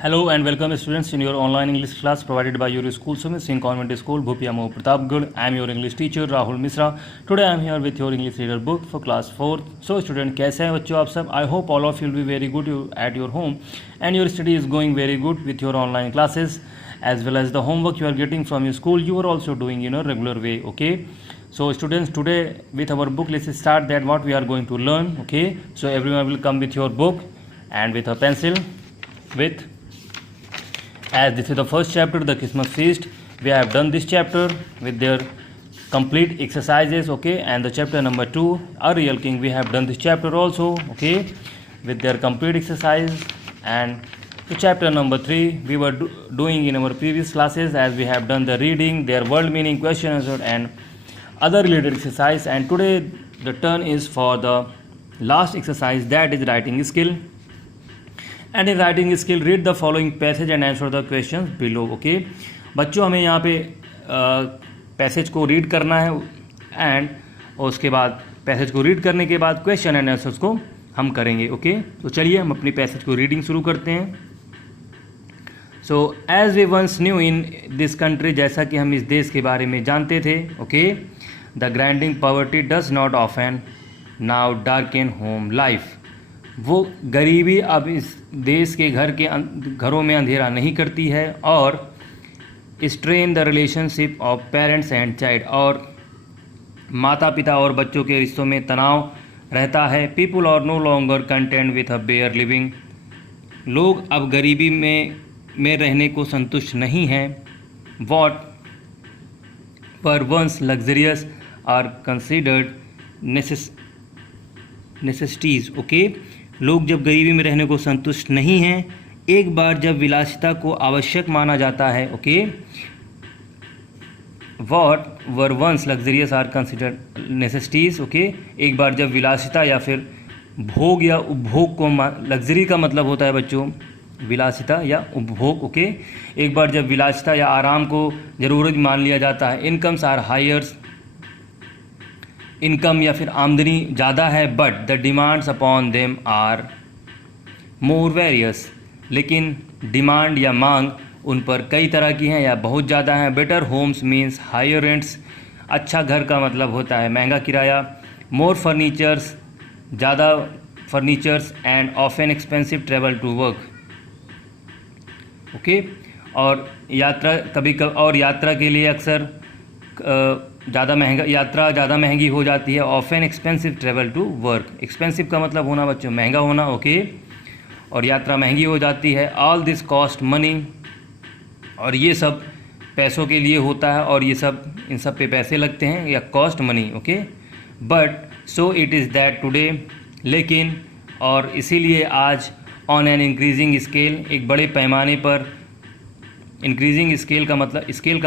Hello and welcome students in your online English class provided by your school service in Convent School Bhupiamo Pratapgarh. I am your English teacher Rahul Misra. Today I am here with your English reader book for class 4. So student कैसे हैं बच्चों आप सब? I hope all of you will be very good at your home and your study is going very good with your online classes as well as the homework you are getting from your school you are also doing in a regular way. Okay. So students, today with our book let's start that what we are going to learn. Okay. So everyone will come with your book and with a pencil with. As this is the first chapter, the Christmas feast, we have done this chapter with their complete exercises, okay, and the chapter number 2, A Real King, we have done this chapter also, okay, with their complete exercise. And the chapter number 3 we were doing in our previous classes, as we have done the reading, their word meaning, question answer and other related exercise. And today the turn is for the last exercise, that is writing skill. And in writing skill read the following passage and answer the question below. Okay बच्चों, हमें यहाँ पे passage को read करना है and उसके बाद passage को रीड करने के बाद क्वेश्चन एंड आंसर्स को हम करेंगे. ओके तो चलिए हम अपनी पैसेज को रीडिंग शुरू करते हैं. So as we once knew in this country, जैसा कि हम इस देश के बारे में जानते थे. Okay the grinding poverty does not often now darken home life. वो गरीबी अब इस देश के घरों में अंधेरा नहीं करती है और strain the relationship of parents and child, और माता पिता और बच्चों के रिश्तों में तनाव रहता है. People are no longer content with a bare living. लोग अब गरीबी में रहने को संतुष्ट नहीं हैं. वॉट पर once luxurious are considered necessities. Okay लोग जब गरीबी में रहने को संतुष्ट नहीं हैं, एक बार जब विलासिता को आवश्यक माना जाता है. Okay what were once luxurious are considered necessities. Okay एक बार जब विलासिता या फिर भोग या उपभोग को, लग्जरी का मतलब होता है बच्चों विलासिता या उपभोग. ओके एक बार जब विलासिता या आराम को ज़रूरत मान लिया जाता है. इनकम्स आर हायर्स, इनकम या फिर आमदनी ज़्यादा है. But the demands upon them are more various. लेकिन डिमांड या मांग उन पर कई तरह की हैं या बहुत ज़्यादा हैं. Better homes means higher rents. अच्छा घर का मतलब होता है महंगा किराया. मोर फर्नीचर्स, ज़्यादा furnitures. And often expensive travel to work. Okay और यात्रा के लिए अक्सर ज़्यादा महंगी हो जाती है. Often expensive travel to work. Expensive का मतलब होना बच्चों महंगा होना. ओके और यात्रा महंगी हो जाती है. ऑल दिस कॉस्ट मनी, और ये सब पैसों के लिए होता है और ये सब इन सब पे पैसे लगते हैं या cost money. Okay but so it is that today, लेकिन और इसीलिए आज ऑन एन इंक्रीजिंग स्केल, एक बड़े पैमाने पर. इंक्रीजिंग स्केल का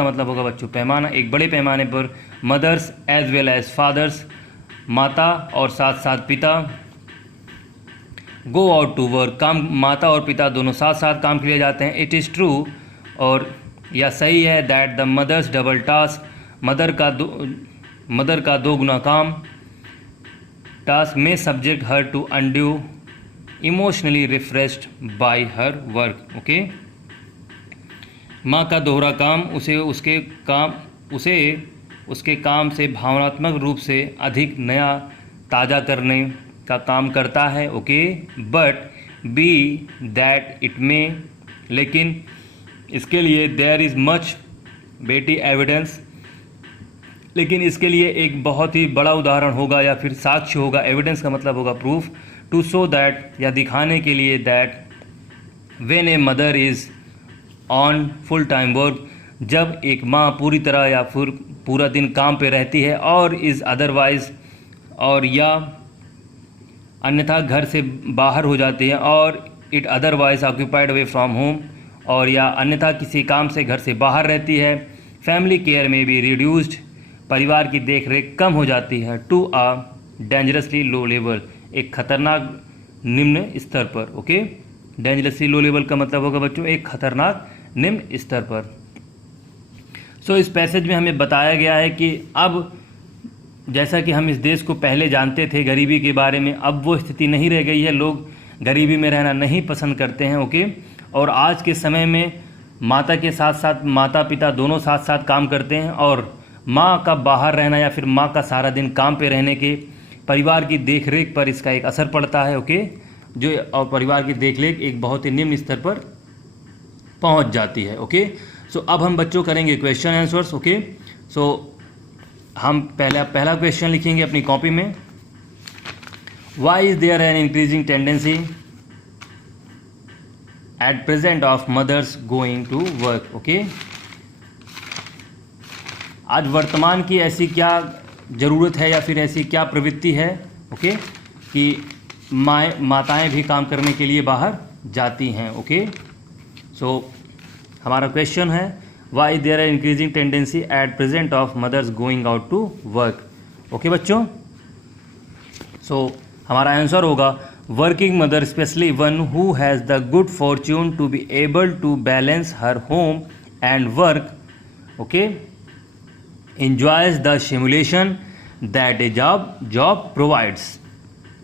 मतलब होगा बच्चों पैमाना. एक बड़े पैमाने पर mothers as well as fathers, माता और साथ साथ पिता. गो आउट टू वर्क, काम माता और पिता दोनों साथ साथ काम के लिए जाते हैं. इट इज़ ट्रू, और यह सही है. That the mothers double task, mother का दो गुना काम टास्क में subject her to undue emotionally refreshed by her work. Okay माँ का दोहरा काम उसे उसके काम से भावनात्मक रूप से अधिक नया ताज़ा करने का काम करता है. Okay but be that it में, लेकिन इसके लिए there is much better evidence, लेकिन इसके लिए एक बहुत ही बड़ा उदाहरण होगा या फिर साक्ष्य होगा. एविडेंस का मतलब होगा प्रूफ. टू शो दैट, या दिखाने के लिए, that when a mother is on full time work, जब एक माँ पूरी तरह या फिर पूरा दिन काम पे रहती है. और इज़ अदरवाइज, और या अन्यथा घर से बाहर हो जाती है. और it otherwise occupied away from home, और या अन्यथा किसी काम से घर से बाहर रहती है. फैमिली केयर में बी रिड्यूस्ड, परिवार की देखरेख कम हो जाती है. To a dangerously low level, एक खतरनाक निम्न स्तर पर. ओके डेंजरसली लो लेवल का मतलब होगा बच्चों एक खतरनाक निम्न स्तर पर. सो इस पैसेज में हमें बताया गया है कि अब जैसा कि हम इस देश को पहले जानते थे गरीबी के बारे में, अब वो स्थिति नहीं रह गई है. लोग गरीबी में रहना नहीं पसंद करते हैं. ओके और आज के समय में माता के साथ साथ माता पिता दोनों साथ साथ काम करते हैं, और माँ का बाहर रहना या फिर माँ का सारा दिन काम पे रहने के परिवार की देखरेख पर इसका एक असर पड़ता है। ओके, जो और परिवार की देखरेख एक बहुत ही निम्न स्तर पर पहुंच जाती है। ओके, सो अब हम बच्चों करेंगे क्वेश्चन आंसर्स। ओके, सो हम पहला क्वेश्चन लिखेंगे अपनी कॉपी में। Why is there an increasing tendency at present of mothers going to work. Okay, आज वर्तमान की ऐसी क्या ज़रूरत है या फिर ऐसी क्या प्रवृत्ति है, ओके, कि माताएं भी काम करने के लिए बाहर जाती हैं। ओके, सो हमारा क्वेश्चन है why there are increasing tendency at present of mothers going out to work. Okay बच्चों, सो हमारा आंसर होगा working mother, specially one who has the good fortune to be able to balance her home and work, okay, enjoys the stimulation that a job provides.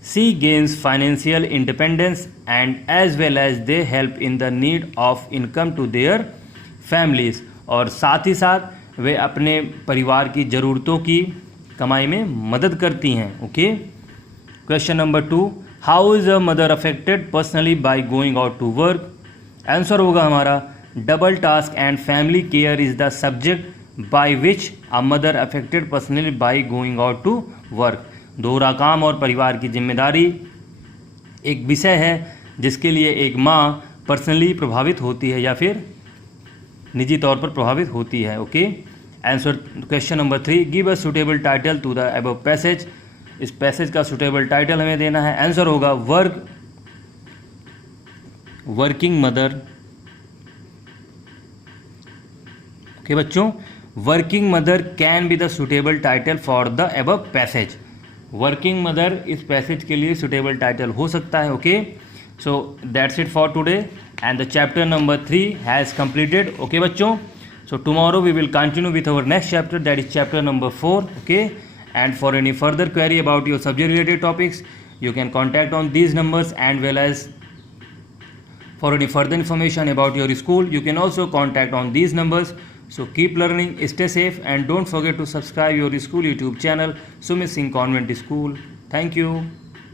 She gains financial independence and as well as they help in the need of income to their families. और साथ ही साथ वे अपने परिवार की ज़रूरतों की कमाई में मदद करती हैं। Okay, question number 2, how is a mother affected personally by going out to work. Answer होगा हमारा double task and family care is the subject by which a mother affected personally by going out to work. दोहरा काम और परिवार की जिम्मेदारी एक विषय है जिसके लिए एक माँ पर्सनली प्रभावित होती है या फिर निजी तौर पर प्रभावित होती है। Okay, answer question number 3, give a suitable title to the above passage. इस पैसेज का सुटेबल टाइटल हमें देना है। आंसर होगा वर्किंग मदर। ओके बच्चों, working mother can be the suitable title for the above passage. Working mother इस passage के लिए सुटेबल टाइटल हो सकता है। Okay, so that's it for today and the chapter number 3 has completed. Okay बच्चों, so tomorrow we will continue with our next chapter, that is chapter number 4। Okay, and for any further query about your subject related topics you can contact on these numbers, and well as for any further information about your school you can also contact on these numbers. So keep learning, stay safe, and don't forget to subscribe your school YouTube channel, Sumit Singh Convent School. Thank you.